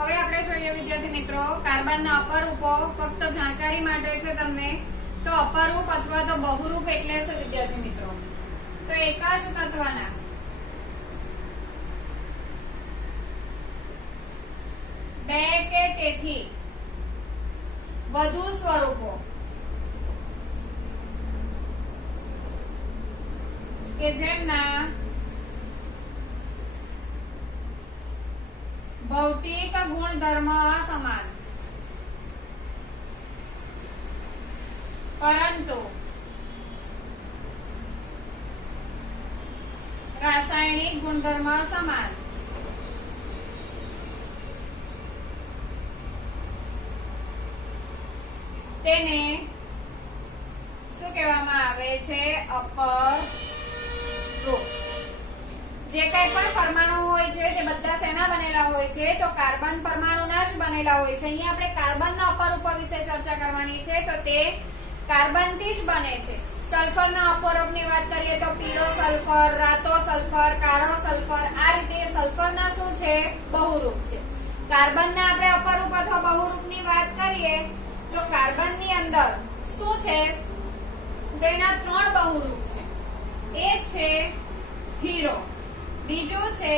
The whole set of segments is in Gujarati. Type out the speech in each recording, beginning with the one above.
હવે આપણે જોઈએ વિદ્યાર્થી મિત્રો કાર્બનના અપરૂપો ફક્ત જાણકારી માટે છે તમને તો અપરૂપ અથવા તો બહુરૂપ એટલે શું વિદ્યાર્થી મિત્રો તો એક જ તત્વના બે કે તેથી વધુ સ્વરૂપો કે જેમના ભૌતિક ગુણધર્મ સમાન પરંતુ રાસાયણિક ગુણધર્મ સમાન તેને શું કહેવામાં આવે છે અપરૂપ। જે કઈ પણ પરમાણુ હોય છે તે બધા શેના બનેલા હોય છે તો કાર્બન પરમાણુના જ બનેલા હોય છે। અહીંયા આપણે કાર્બનના અપરૂપ વિશે ચર્ચા કરવાની છે તો તે કાર્બનથી જ બને છે। સલ્ફરના અપરૂપની વાત કરીએ તો પીળો સલ્ફર, રાતો સલ્ફર, કાળો સલ્ફર, આ રીતે સલ્ફરના શું છે બહુરૂપ છે। કાર્બનના આપણે અપરૂપ અથવા બહુરૂપની વાત કરીએ તો કાર્બનની અંદર શું છે તેના ત્રણ બહુરૂપ છે। એક છે હીરો, બીજું છે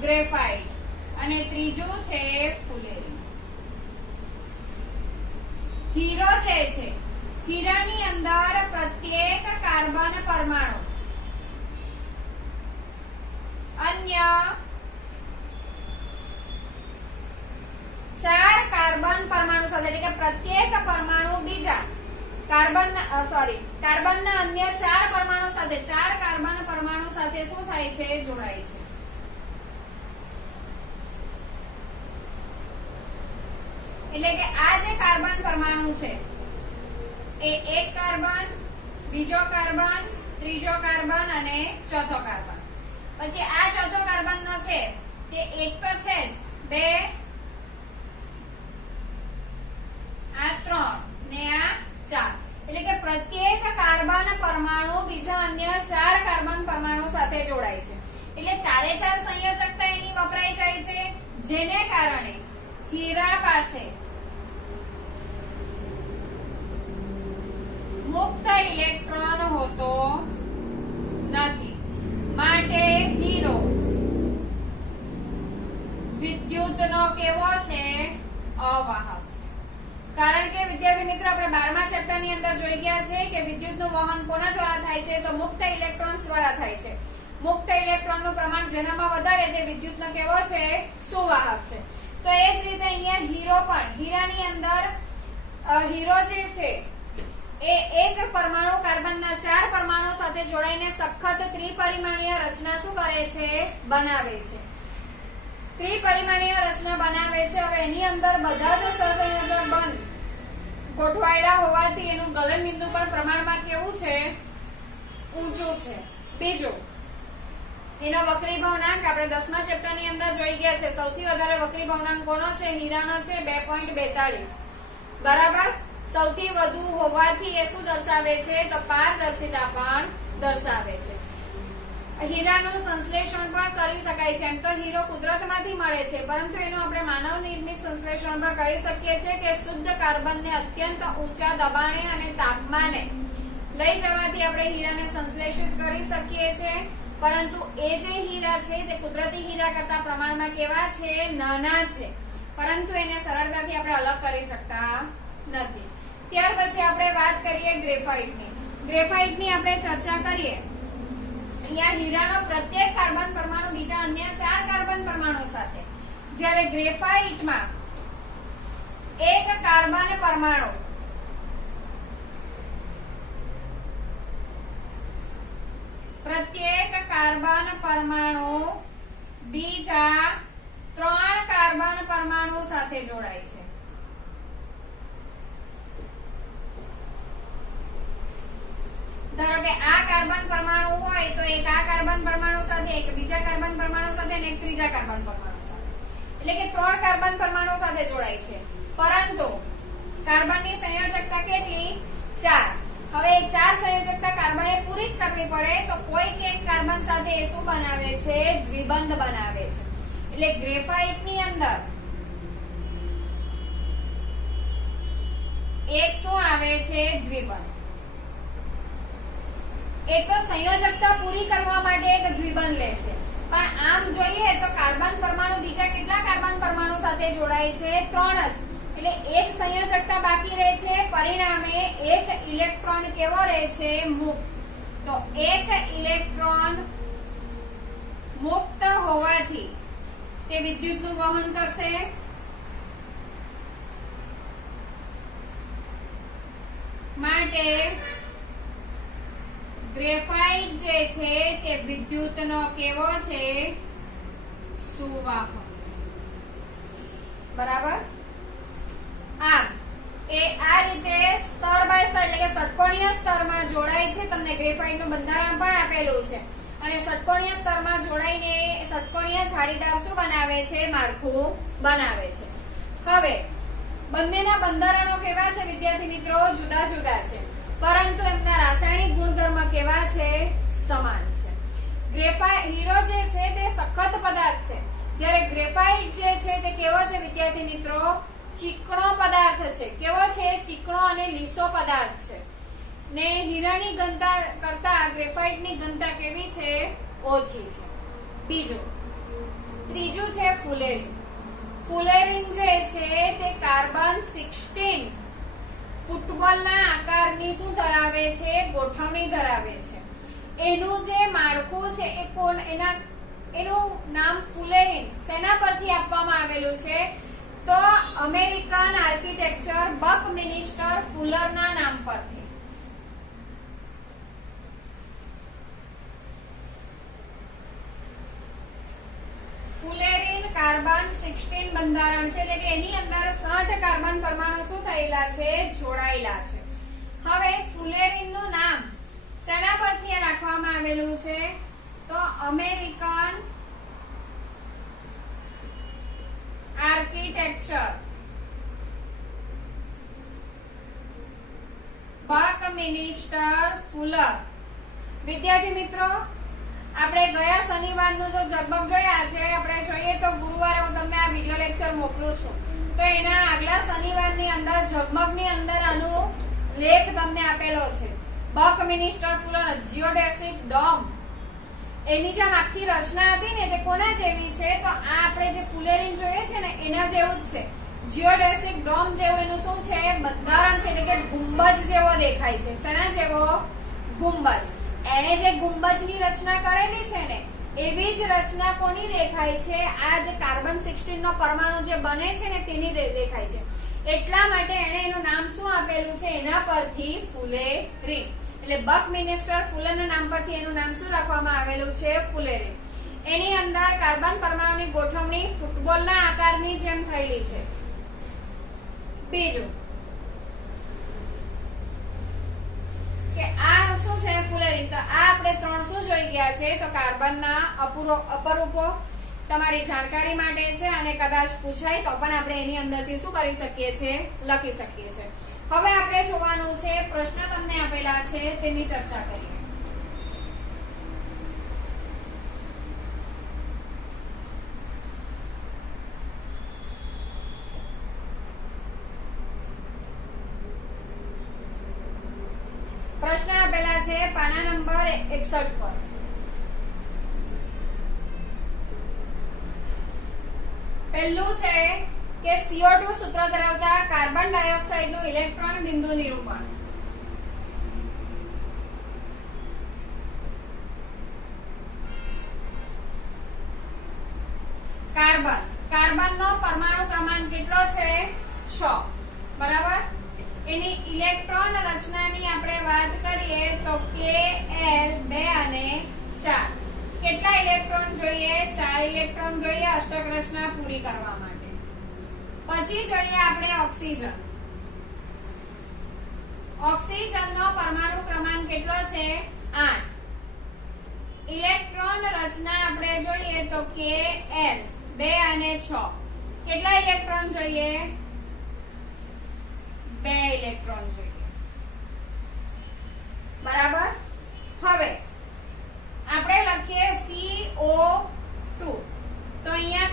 ગ્રેફાઇટ અને ત્રીજું છે ફુલેરી। હીરો જે છે હીરાની અંદર પ્રત્યેક કાર્બન પરમાણુ અન્ય 4 કાર્બન પરમાણુ સાથે એટલે કે પ્રત્યેક પરમાણુ બીજા કાર્બનના અન્ય 4 પરમાણુ સાથે 4 કાર્બન પરમાણુ સાથે શું થાય છે જોડાય છે। એટલે કે આ જે કાર્બન પરમાણુ છે એ એક કાર્બન, બીજો કાર્બન, ત્રીજો કાર્બન અને ચોથો કાર્બન। પછી આ ચોથો કાર્બન નો છે તે એક તો છે જ, બે, આ 3 ને આ 4 એટલે કે પ્રત્યેક કાર્બન પરમાણુ બીજા અન્ય 4 કાર્બન પરમાણુ સાથે જોડાય છે। એટલે ચારે ચાર સંયોજકતા એની વપરાઈ જાય છે જેને કારણે હીરા પાસે મુક્ત ઇલેક્ટ્રોન હોતો નથી, માટે હીરો વિદ્યુતનો કેવો છે અવાહક છે। કારણ કે વિદ્યાર્થી મિત્રો આપણે 12મા ચેપ્ટર ની અંદર જોઈ ગયા છે કે વિદ્યુતનું વહન કોના દ્વારા થાય છે તો મુક્ત ઇલેક્ટ્રોન્સ દ્વારા થાય છે। મુક્ત ઇલેક્ટ્રોનનું પ્રમાણ જેનામાં વધારે તે વિદ્યુતનો કેવો છે સુવાહક છે। તો એ જ રીતે અહીંયા હીરો પણ હીરાની અંદર હીરો જે છે એ એક પરમાણુ કાર્બનના 4 પરમાણુ સાથે જોડાઈને સખત ત્રિપરિમાણીય રચના શું કરે છે બનાવે છે। ત્રિપરિમાણીય રચના બનાવે છે। હવે એની અંદર બધા જ સહસંયોજક બંધ ગોઠવાયેલા હોવાથી એનું ગલનબિંદુ પણ પ્રમાણમાં કેવું છે ઊંચું છે। બીજું એનો વક્રી ભવનાંક આપણે 10મા ચેપ્ટર ની અંદર જોઈ ગયા છે। સૌથી વધારે વક્રી ભવનાંક કોનો છે હીરાનો છે 2.42 બરાબર। સૌથી વધુ હોવાથી એ શું દર્શાવે છે તો પારદર્શિતા પણ દર્શાવે છે। હીરાનું સંશ્લેષણ પણ કરી શકાય છે। એમ તો હીરો કુદરતમાંથી મળે છે પરંતુ એનું આપણે માનવ નિર્મિત સંશ્લેષણ પણ કરી શકીએ છીએ કે શુદ્ધ કાર્બનને અત્યંત ઊંચા દબાણે અને તાપમાને લઈ જવાથી આપણે હીરાને સંશ્લેષિત કરી શકીએ છીએ। પરંતુ એ જે હીરા છે તે કુદરતી હીરા કરતા પ્રમાણમાં કેવા છે નાના છે, પરંતુ એને સરળતાથી આપણે અલગ કરી શકતા નથી। ત્યાર પછી આપણે વાત કરીએ ગ્રેફાઇટની। ગ્રેફાઇટની આપણે ચર્ચા કરીએ। અહીંયા હીરાનો પ્રત્યેક કાર્બન પરમાણુ બીજા અન્ય 4 કાર્બન પરમાણુ સાથે, જ્યારે ગ્રેફાઇટમાં એક કાર્બન પરમાણુ પ્રત્યેક કાર્બન પરમાણુ બીજા 3 કાર્બન પરમાણુ સાથે જોડાય છે। ધારો કે આ કાર્બન પરમાણુ હોય તો એક આ કાર્બન પરમાણુ સાથે, એક બીજા કાર્બન પરમાણુ સાથે અને એક ત્રીજા કાર્બન પરમાણુ સાથે, એટલે કે 3 કાર્બન પરમાણુ સાથે જોડાય છે। પરંતુ કાર્બનની સંયોજકતા કેટલી 4। હવે 4 સંયોજકતા કાર્બને પૂરી જ કરવી પડે તો કોઈક એક કાર્બન સાથે એ શું બનાવે છે દ્વિબંધ બનાવે છે। એટલે ગ્રેફાઇટ ની અંદર એક શું આવે છે? દ્વિબંધ. એ તો સંયોજકતા પૂરી કરવા માટે એક દ્વિબંધ લે છે, પણ આમ જોઈએ તો કાર્બન પરમાણુ બીજા કેટલા કાર્બન પરમાણુ સાથે જોડાય છે? 3 જ. એટલે એક સંયોજકતા બાકી રહે છે, પરિણામે એક ઇલેક્ટ્રોન કેવો રહે છે? મુક્ત. તો એક ઇલેક્ટ્રોન મુક્ત હોવાથી તે વિદ્યુતનું વહન કરશે. માટે ગ્રેફાઇટ જે છે તે વિદ્યુતનો કેવો છે? સુવાહક છે. બરાબર. આમ એ આ રીતે સ્તર બાય સ્તર એટલે કે ષટકોણીય સ્તરમાં જોડાય છે. તમને ગ્રેફાઇટનું બંધારણ પણ આપેલું છે અને ષટકોણીય સ્તરમાં જોડાઈને ષટકોણીય જાળીદાર શું બનાવે છે? માળખું બનાવે છે. હવે બંનેના બંધારણો કેવા છે વિદ્યાર્થી મિત્રો? જુદા જુદા છે, પરંતુ એમના રાસાયણિક ગુણધર્મ કેવા છે? સમાન છે. ગ્રેફાઇટ હીરો જે છે તે સખત પદાર્થ છે, જ્યારે ગ્રેફાઇટ જે છે તે કેવો છે વિદ્યાર્થી મિત્રો? ચીકણો પદાર્થ છે. કેવો છે? ચીકણો અને લીસો પદાર્થ છે. ને હીરાની ઘનતા કરતા ગ્રેફાઇટની ઘનતા કેવી છે? ઓછી છે. ત્રીજું છે ફુલેરીન. ફુલેરીન જે છે તે કાર્બન 16 ફૂટબોલના આકારની શું ધરાવે છે? ગોઠવણી ધરાવે છે. એનું જે માળખું છે એનું નામ ફુલેરીન શેના પરથી આપવામાં આવેલું છે? તો અમેરિકન આર્કિટેક્ચર બકમિનિસ્ટર ફુલરના નામ પરથી. ફુલેરીન કાર્બન 16 બંધારણ છે, એટલે કે એની અંદર 60 કાર્બન પરમાણુ શું થયેલા છે? જોડાયેલા છે. હવે ફુલેરીનનું નામ શેના પરથી રાખવામાં આવેલું છે? તો અમેરિકન આર્કિટેક્ચર બકમિનિસ્ટર ફુલર. વિદ્યાર્થી મિત્રો, આપણે ગયા શનિવારનું જો ઝગમગ જોયા છે, આપણે જોઈએ તો ગુરુવારે હું તમને આ વિડિયો લેક્ચર મોકલું છું, તો એના આગલા શનિવારની અંદર ઝગમગની અંદર આનો લેખ તમને આપેલો છે. બકમિનિસ્ટર ફુલર જીઓડેસિક ડોમ. એની જે આખી રચના હતી ને તે કોના જેવી છે? તો આ આપણે જે ફુલેરીન જોઈએ છે ને એના જેવું જ છે. જીઓડેસિક ડોમ જેવું એનું શું છે? બંધારણ છે, એટલે કે ગુંબજ જેવો દેખાય છે. શેના જેવો? ગુંબજ. એને જે ગુંબજની રચના કરેલી છે ને એવી જ રચના કોની દેખાય છે? આ જે કાર્બન 16 નો પરમાણુ જે બને છે ને તેની દેખાય છે. એટલા માટે એને એનું નામ શું આપેલું છે? એના પરથી ફુલેરીન. એટલે બકમિનિસ્ટર ફુલરના નામ પરથી એનું નામ શું રાખવામાં આવેલું છે? ફુલેરીન. એની અંદર કાર્બન પરમાણુની ગોઠવણી ફૂટબોલના આકારની જેમ થયેલી છે. બીજું કે આ શું છે? ફુલેરીન. તો આ આપણે 3 શું જોઈ ગયા છે? તો કાર્બનના અપરૂપો તમારી જાણકારી માટે છે અને કદાચ પૂછાય તો પણ આપણે એની અંદરથી શું કરી શકીએ છીએ? લખી શકીએ છીએ. હવે આપણે જોવાનું છે પ્રશ્ન તમને આપેલા છે તેની ચર્ચા કરીએ. પ્રશ્ન આપેલા છે પાના નંબર 61 પર. પહેલું છે કે CO2 સૂત્ર ધરાવતા કાર્બન ડાયોક્સાઇડ નું ઇલેક્ટ્રોન બિંદુ નિરૂપણ. કાર્બન નો પરમાણુ ક્રમાંક કેટલો છે? 6. બરાબર. એની ઇલેક્ટ્રોન રચનાની આપણે વાત કરીએ તો Kl 2 અને 4. કેટલા ઇલેક્ટ્રોન જોઈએ? 4 ઇલેક્ટ્રોન જોઈએ અષ્ટક રચના પૂરી કરવા માટે. પછી જોઈએ આપણે ઓક્સિજન. ઓક્સિજનનો પરમાણુ ક્રમાંક કેટલો છે? 8. ઇલેક્ટ્રોન રચના આપણે જોઈએ તો Kl 2 અને 6. કેટલા ઇલેક્ટ્રોન જોઈએ? 2 ઇલેક્ટ્રોન જોઈએ. બરાબર. હવે આપણે લખીએ CO2 તો અહીંયા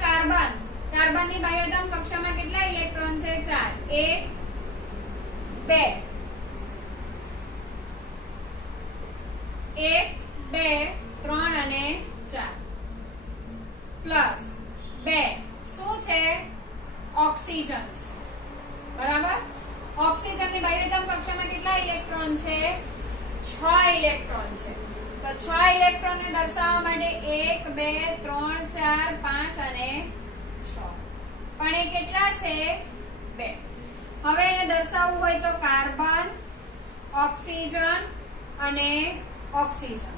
કાર્બનની બાહ્યતમ કક્ષામાં કેટલા ઇલેક્ટ્રોન છે? 4. 1 2 3 અને 4 પ્લસ 2 શું છે? ઓક્સિજન છે, બરાબર. ઓક્સિજનની બાહ્યતમ કક્ષામાં કેટલા ઇલેક્ટ્રોન છે? 6 ઇલેક્ટ્રોન છે. તો 6 ઇલેક્ટ્રોનને દર્શાવવા માટે 1 2 3 4 5 અને 6. પણ એ કેટલા છે? 2. હવે એને દર્શાવવું હોય તો કાર્બન, ઓક્સિજન અને ઓક્સિજન.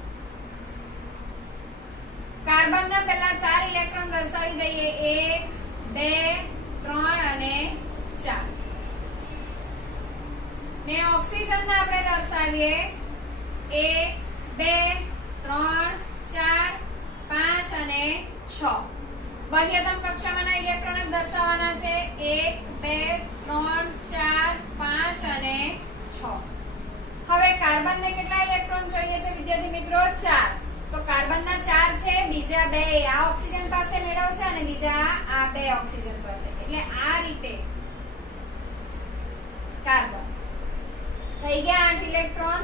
કાર્બનના પહેલા 4 ઇલેક્ટ્રોન દર્શાવી દઈએ. 1 2 3 અને 4. ને ઓક્સિજનના આપણે દર્શાવીએ 1 2 3 4 5 અને 6. બાહ્યતમ કક્ષામાંના ઇલેક્ટ્રોન દર્શાવવાના છે 1 2 3 4 5 અને 6. હવે કાર્બનને કેટલા ઇલેક્ટ્રોન જોઈએ છે વિદ્યાર્થી મિત્રો? 4. તો કાર્બનના 4 છે, બીજા 2 આ ઓક્સિજન પાસે મેળવશે અને બીજા આ 2 ઓક્સિજન પાસે. એટલે આ રીતે કાર્બન થઈ ગયા 8 ઇલેક્ટ્રોન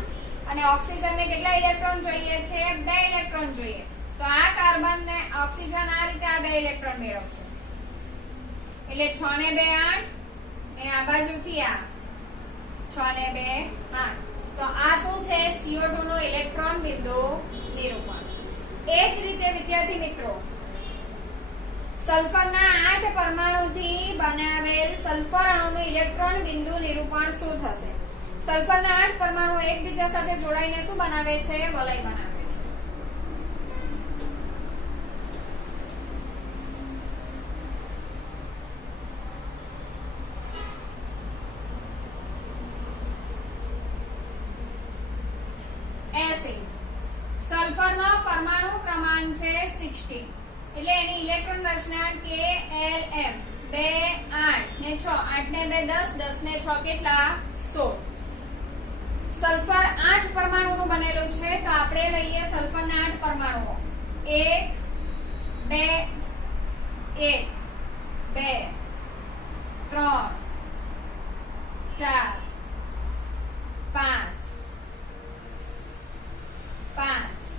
અને ઓક્સિજનને કેટલા ઇલેક્ટ્રોન જોઈએ છે? 2 ઇલેક્ટ્રોન જોઈએ. તો આ કાર્બન ને ઓક્સિજન આ રીતે આ 2 ઇલેક્ટ્રોન મેળવશે. એટલે 6 ને 2 8 ને આ બાજુથી આ 6 ને 2 8. તો આ શું છે? CO2 નો ઇલેક્ટ્રોન બિંદુ નિરૂપણ. એ જ રીતે વિદ્યાર્થી મિત્રો સલ્ફરના 8 પરમાણુથી બનાવેલ સલ્ફર અણુનું ઇલેક્ટ્રોન બિંદુ નિરૂપણ શું થશે? સલ્ફરના 8 પરમાણુ એકબીજા સાથે જોડાઈને શું બનાવે છે? વલય બનાવે છે. એસિડ. સલ્ફરનો પરમાણુ ક્રમાંક છે 16. એટલે એની ઇલેક્ટ્રોન રચના KLm 2 8 ને 6. 8 ને 2 10, 10 ને 6 કેટલા? 16. સલ્ફર 8 પરમાણુનું બનેલું છે. તો આપણે લઈએ સલ્ફરના 8 પરમાણુઓ. 1 2 1 2 3 4 5 5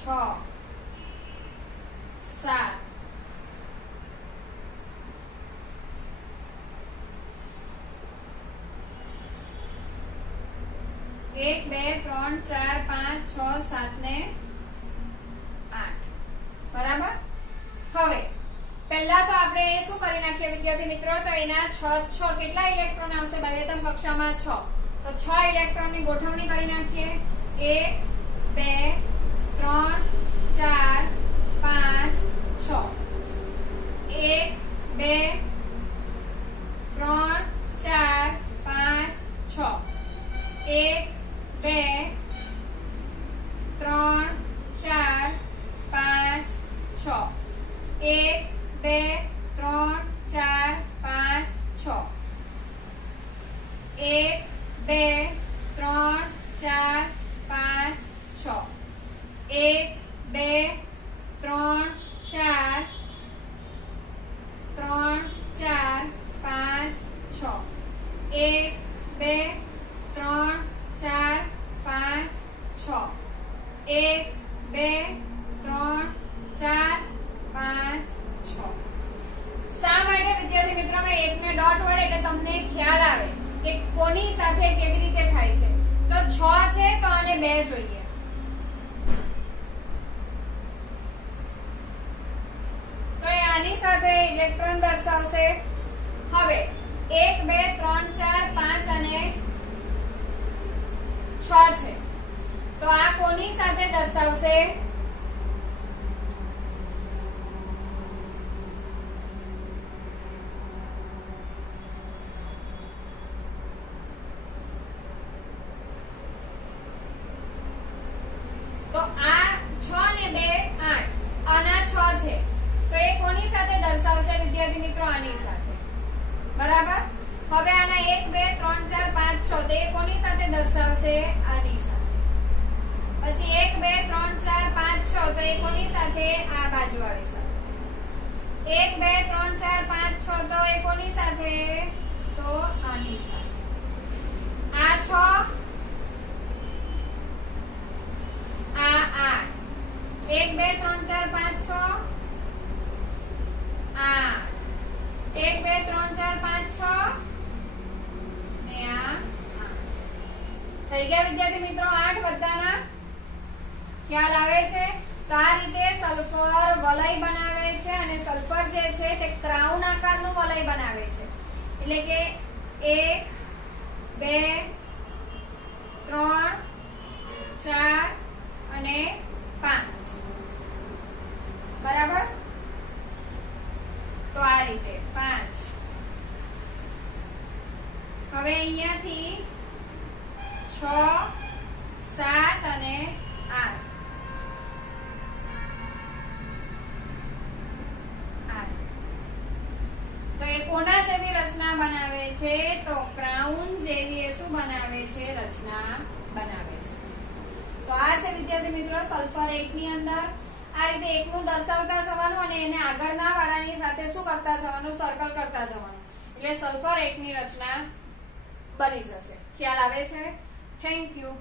6 7 1 2 3 4 5 6 7 ને 8. બરાબર. હવે પહેલા તો આપણે શું કરી નાખીએ વિદ્યાર્થી મિત્રો? તો એના 6 કેટલા ઇલેક્ટ્રોન આવશે બાહ્યતમ કક્ષામાં? 6. તો 6 ઇલેક્ટ્રોનની ગોઠવણી કરી નાખીએ. 1 2 3 4 5 6. 1 2 3 4 5 6. 1 2 3 4 5 6. 1 2 3 4 5 6. 1 2 3 4 5 6. 1 2 3 4 3 4 5 6. 1 2 3 4 5 6. 1 2 3 4 5 6. શા માટે વિદ્યાર્થી મિત્રો મેં 1 ને ડોટ વડે એટલે તમને ખ્યાલ આવે કે કોની સાથે કેવી રીતે થાય છે. તો 6 છે તો આને 2 જોઈએ. તો એ આની સાથે ઇલેક્ટ્રોન દર્શાવશે. હવે 1 2 3 4 5 અને 6 છે તો આ કોની સાથે દર્શાવશે? તો આ 6 ને 2 8. આના 6 છે તો એ કોની સાથે દર્શાવશે વિદ્યાર્થી મિત્રો? આની સાથે. બરાબર. હવે આના 1 2 3 4 5 6 તો એ કોની સાથે દર્શાવશે? આની સાથે. પછી 1 2 3 4 5 6 તો એ કોની સાથે આ બાજુવાળી સાથે 1 2 3 4 5 6 તો એ કોની સાથે તો આની સાથે આ 6 આ 8 1 2 3 4 5 6 આ 1 2 3 4 5 6 ને આ 8 થઈ ગયા વિદ્યાર્થી મિત્રો 8 બધાના ખ્યાલ આવે છે તો આ રીતે સલ્ફર વલય બનાવે છે અને સલ્ફર જે છે તે ક્રાઉન આકારનું વલય બનાવે છે એટલે કે 1 2 3 4 અને 5 બરાબર તો આ રીતે 5 હવે અહીંયાથી 6 7 અને 8 તો એ કોના જેવી રચના બનાવે છે તો ક્રાઉન જેવી એ શું બનાવે છે રચના બનાવે છે તો આ છે વિદ્યાર્થી મિત્રો સલ્ફર 1 ની અંદર આ રીતે એકનું દર્શાવતા જવાનું અને એને આગળના વાળાની સાથે શું કરતા જવાનું સર્કલ કરતા જવાનું એટલે સલ્ફર 1 ની રચના બની જશે ખ્યાલ આવે છે થેન્ક યુ